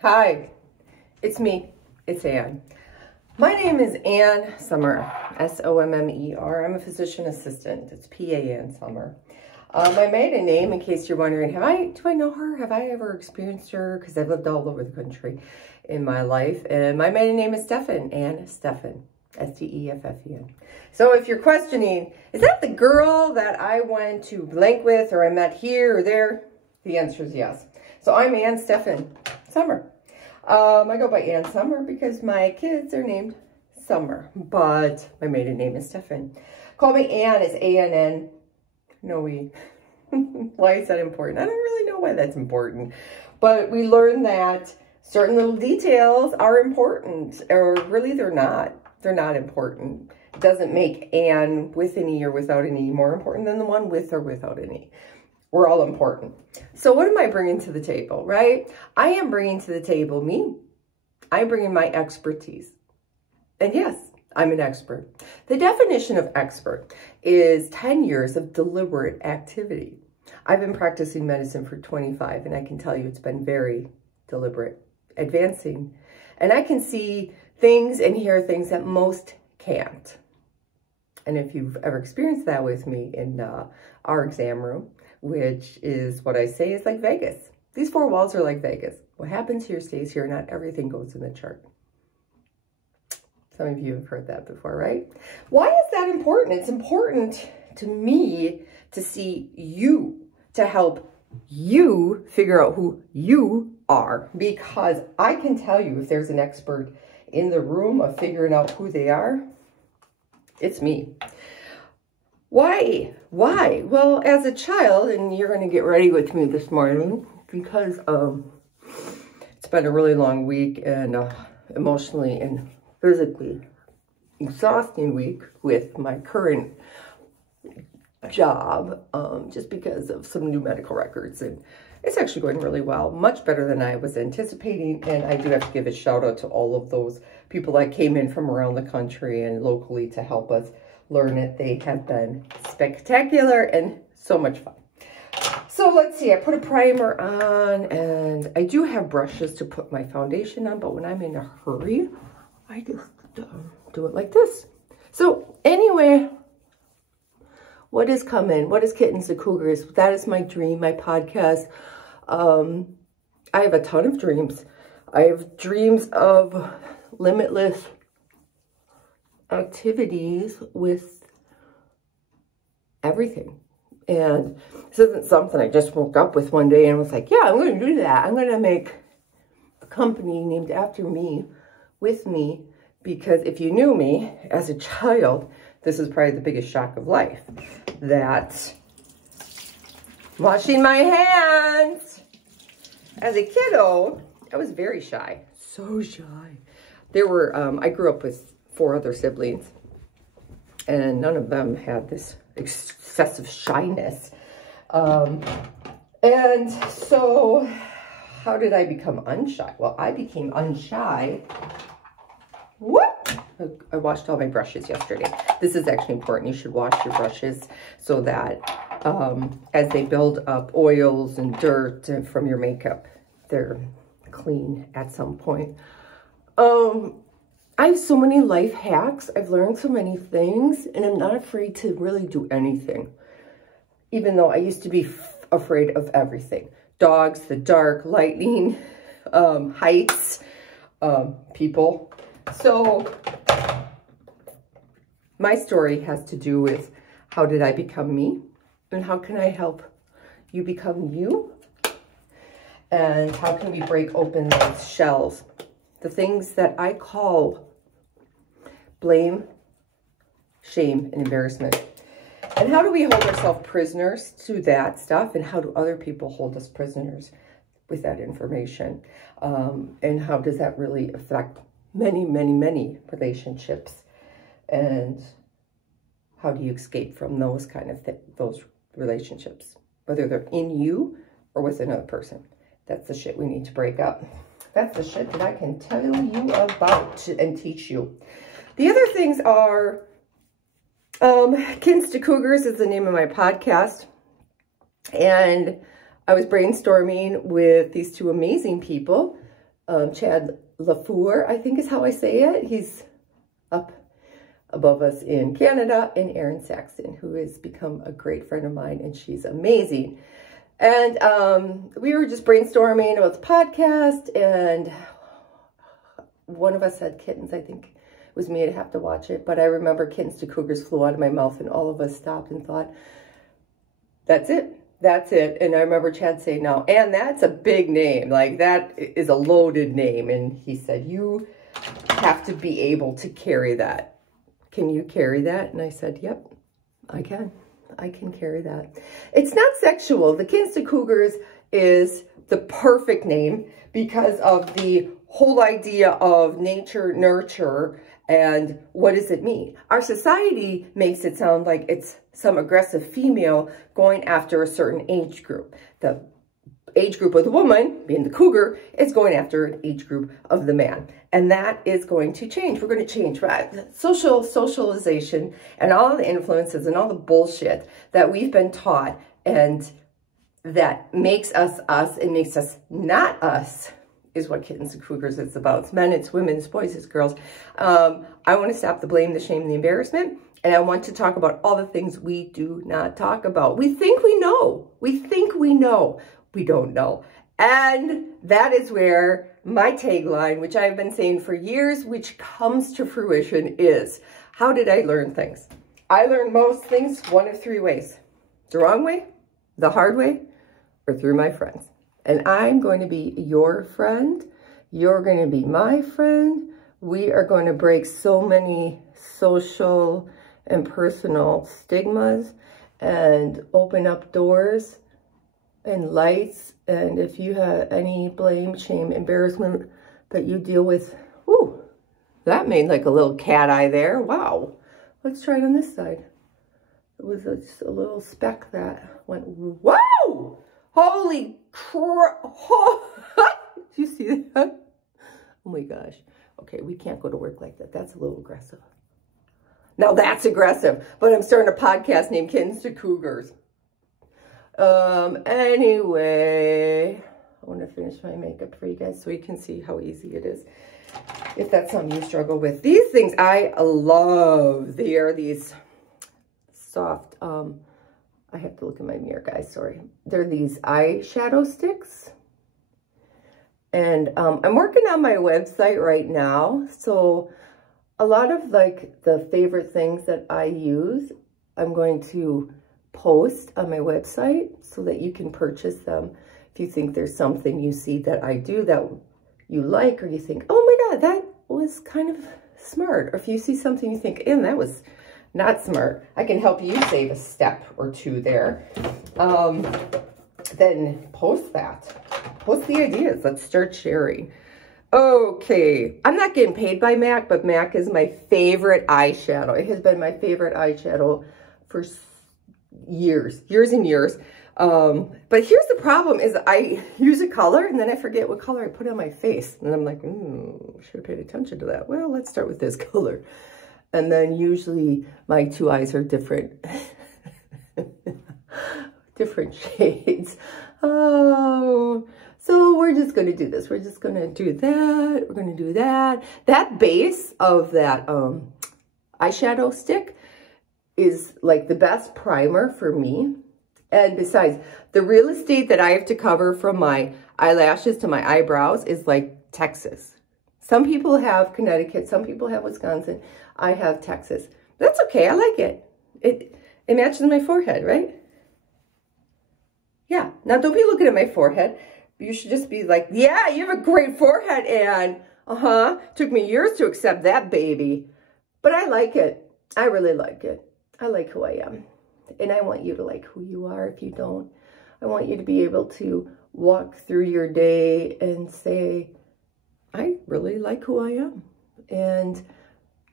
Hi, it's me. It's Ann. My name is Ann Sommer, S-O-M-M-E-R. I'm a physician assistant. It's P-A-N Sommer. My maiden name, in case you're wondering, do I know her? Have I ever experienced her? Because I've lived all over the country in my life. And my maiden name is Stefan, Ann Stefan, S-T-E-F-F-E-N. So if you're questioning, is that the girl that I went to blank with or I met here or there? The answer is yes. So I'm Ann Stefan Sommer. I go by Ann Sommer because my kids are named Sommer, but my maiden name is Stefan. Call me Ann, it's A-N-N, no E. Why is that important? I don't really know why that's important, but we learned that certain little details are important, or really they're not. They're not important. It doesn't make Ann with an E or without an E more important than the one with or without an E. We're all important. So what am I bringing to the table, right? I am bringing to the table me. I'm bringing my expertise. And yes, I'm an expert. The definition of expert is 10 years of deliberate activity. I've been practicing medicine for 25, and I can tell you it's been very deliberate, advancing. And I can see things and hear things that most can't. And if you've ever experienced that with me in our exam room, which is what I say is like Vegas. These four walls are like Vegas. What happens here stays here. Not everything goes in the chart. Some of you have heard that before, right? Why is that important? It's important to me to see you, to help you figure out who you are, because I can tell you if there's an expert in the room of figuring out who they are, it's me. Why? Why? Well, as a child, and you're going to get ready with me this morning because it's been a really long week and emotionally and physically exhausting week with my current job, just because of some new medical records. And it's actually going really well, much better than I was anticipating. And I do have to give a shout out to all of those people that came in from around the country and locally to help us learn it. They have been spectacular and so much fun. So let's see, I put a primer on and I do have brushes to put my foundation on, but when I'm in a hurry, I just do it like this. So anyway, what is coming? What is Kittens and Cougars? That is my dream, my podcast. I have a ton of dreams. I have dreams of limitless activities with everything. And this isn't something I just woke up with one day and was like, yeah, I'm going to do that. I'm going to make a company named after me, with me, because if you knew me as a child, this is probably the biggest shock of life, that washing my hands. As a kiddo, I was very shy, so shy. There were, I grew up with 4 other siblings, and none of them had this excessive shyness. And so how did I become unshy? Well, I became unshy. What? I washed all my brushes yesterday. This is actually important. You should wash your brushes so that as they build up oils and dirt from your makeup, they're clean at some point. I have so many life hacks. I've learned so many things, and I'm not afraid to really do anything. Even though I used to be afraid of everything. Dogs, the dark, lightning, heights, people. So my story has to do with how did I become me, and how can I help you become you? And how can we break open those shells? The things that I call blame, shame, and embarrassment. And how do we hold ourselves prisoners to that stuff? And how do other people hold us prisoners with that information? And how does that really affect many, many, many relationships? And how do you escape from those kind of those relationships? Whether they're in you or with another person. That's the shit we need to break up. That's the shit that I can tell you about and teach you. The other things are, Kittens to Cougars is the name of my podcast. And I was brainstorming with these 2 amazing people Chad LaFour, I think is how I say it. He's up above us in Canada, and Erin Saxton, who has become a great friend of mine, and she's amazing. And we were just brainstorming about the podcast, and one of us had kittens. I think it was me. I'd have to watch it, but I remember Kittens to Cougars flew out of my mouth, and all of us stopped and thought, that's it. That's it. And I remember Chad saying, no, and that's a big name. Like, that is a loaded name. And he said, you have to be able to carry that. Can you carry that? And I said, yep, I can. I can carry that. It's not sexual. The Kittens to Cougars is the perfect name because of the whole idea of nature, nurture, and what does it mean? Our society makes it sound like it's some aggressive female going after a certain age group. The age group of the woman, being the cougar, is going after an age group of the man. And that is going to change. We're going to change, right? Socialization and all the influences and all the bullshit that we've been taught and that makes us us and makes us not us is what Kittens and Cougars is about. It's men, it's women, it's boys, it's girls. I want to stop the blame, the shame, and the embarrassment. And I want to talk about all the things we do not talk about. We think we know. We think we know. We don't know. And that is where my tagline, which I've been saying for years, which comes to fruition, is, how did I learn things? I learned most things one of three ways. The wrong way, the hard way, or through my friends. And I'm going to be your friend. You're going to be my friend. We are going to break so many social and personal stigmas and open up doors and lights. And if you have any blame, shame, embarrassment that you deal with, ooh, that made like a little cat eye there. Wow. Let's try it on this side. It was just a little speck that went, wow! Holy crap. Oh, did you see that? Oh my gosh. Okay, we can't go to work like that. That's a little aggressive. Now that's aggressive, but I'm starting a podcast named Kittens to Cougars. Anyway, I want to finish my makeup for you guys so you can see how easy it is. If that's something you struggle with. These things I love. They are these soft, I have to look in my mirror, guys, sorry. They're these eyeshadow sticks. And I'm working on my website right now. So a lot of like the favorite things that I use, I'm going to post on my website so that you can purchase them. If you think there's something you see that I do that you like, or you think, oh my God, that was kind of smart. Or if you see something you think, that was not smart, I can help you save a step or two there. Then post that. Post the ideas. Let's start sharing. Okay. I'm not getting paid by MAC, but MAC is my favorite eyeshadow. It has been my favorite eyeshadow for years and years. But here's the problem is I use a color and then I forget what color I put on my face. And I'm like, should have paid attention to that. Well, let's start with this color. And then usually my two eyes are different, different shades. Oh, so we're just going to do this. We're just going to do that. We're going to do that. That base of that eyeshadow stick is like the best primer for me. And besides, the real estate that I have to cover from my eyelashes to my eyebrows is like Texas. Some people have Connecticut, some people have Wisconsin. I have Texas. That's okay, I like it. It matches my forehead, right? Yeah, now don't be looking at my forehead. You should just be like, yeah, you have a great forehead, Anne. Took me years to accept that baby. But I like it. I really like it. I like who I am. And I want you to like who you are if you don't. I want you to be able to walk through your day and say, I really like who I am. And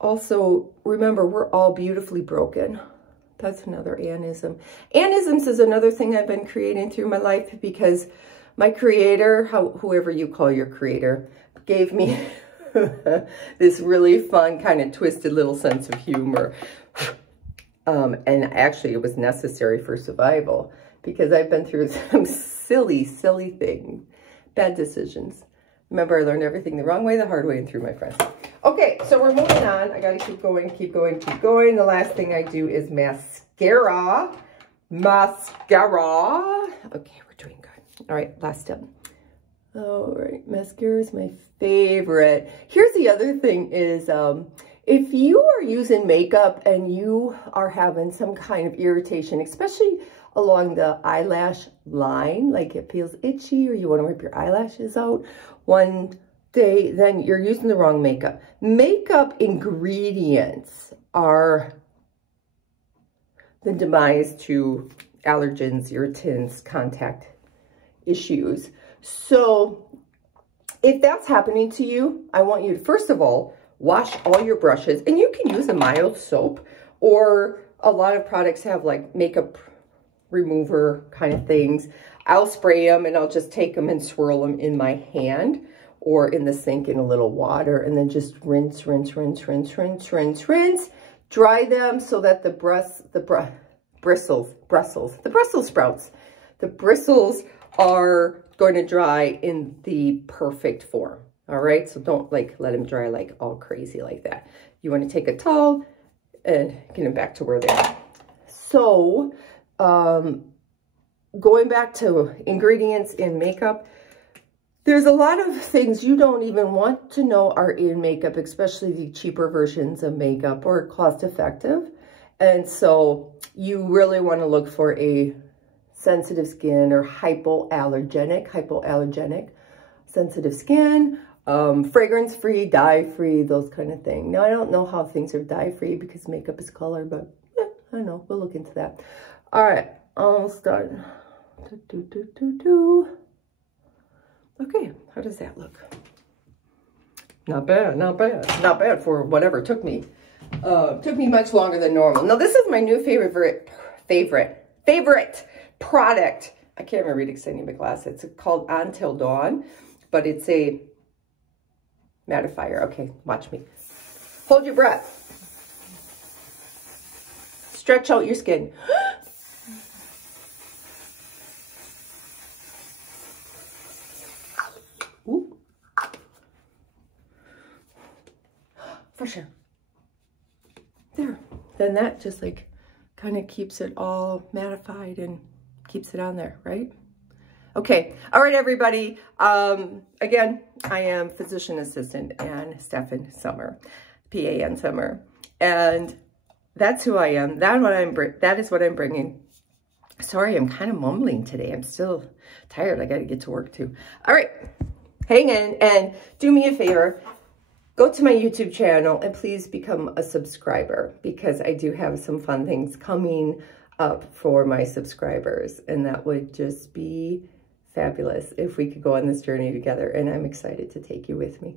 also, remember, we're all beautifully broken. That's another Annism. Annisms is another thing I've been creating through my life because my creator, whoever you call your creator, gave me this really fun, kind of twisted little sense of humor. And actually, it was necessary for survival because I've been through some silly things, bad decisions Remember, I learned everything the wrong way, the hard way, and through my friends. Okay, so we're moving on. I got to keep going, keep going, keep going. The last thing I do is mascara. Mascara. Okay, we're doing good. All right, last step. All right, mascara is my favorite. Here's the other thing is, if you are using makeup and you are having some kind of irritation, especially along the eyelash line, like it feels itchy or you want to wipe your eyelashes out one day, then you're using the wrong makeup. Makeup ingredients are the demise to allergens, irritants, contact issues. So if that's happening to you, I want you to, first of all, wash all your brushes, and you can use a mild soap, or a lot of products have like makeup remover kind of things. I'll spray them and I'll just take them and swirl them in my hand or in the sink in a little water, and then just rinse, rinse, rinse, rinse, rinse, rinse, rinse. Dry them so that the Brussels sprouts, the bristles are going to dry in the perfect form. All right, so don't like let them dry like all crazy like that. You want to take a towel and get them back to where they are. So going back to ingredients in makeup, there's a lot of things you don't even want to know are in makeup, especially the cheaper versions of makeup or cost effective. And so you really want to look for a sensitive skin or hypoallergenic sensitive skin, fragrance-free, dye-free, those kind of things. Now, I don't know how things are dye-free because makeup is color, but I don't know. We'll look into that. All right, I'll start. Okay, how does that look? Not bad, not bad. Not bad for whatever it took me. Took me much longer than normal. Now, this is my new favorite product. I can't even read it because I need my glasses. It's called Until Dawn, but it's a mattifier. Okay, watch me. Hold your breath. Stretch out your skin. Ooh. For sure. There. Then that just like kind of keeps it all mattified and keeps it on there, right? Okay. All right, everybody. Again, I am physician assistant Ann Stephan Summer, PAN Summer, and that's who I am. That is what I'm bringing. Sorry, I'm kind of mumbling today. I'm still tired. I got to get to work too. All right, hang in and do me a favor. Go to my YouTube channel and please become a subscriber, because I do have some fun things coming up for my subscribers, and that would just be fabulous if we could go on this journey together, and I'm excited to take you with me.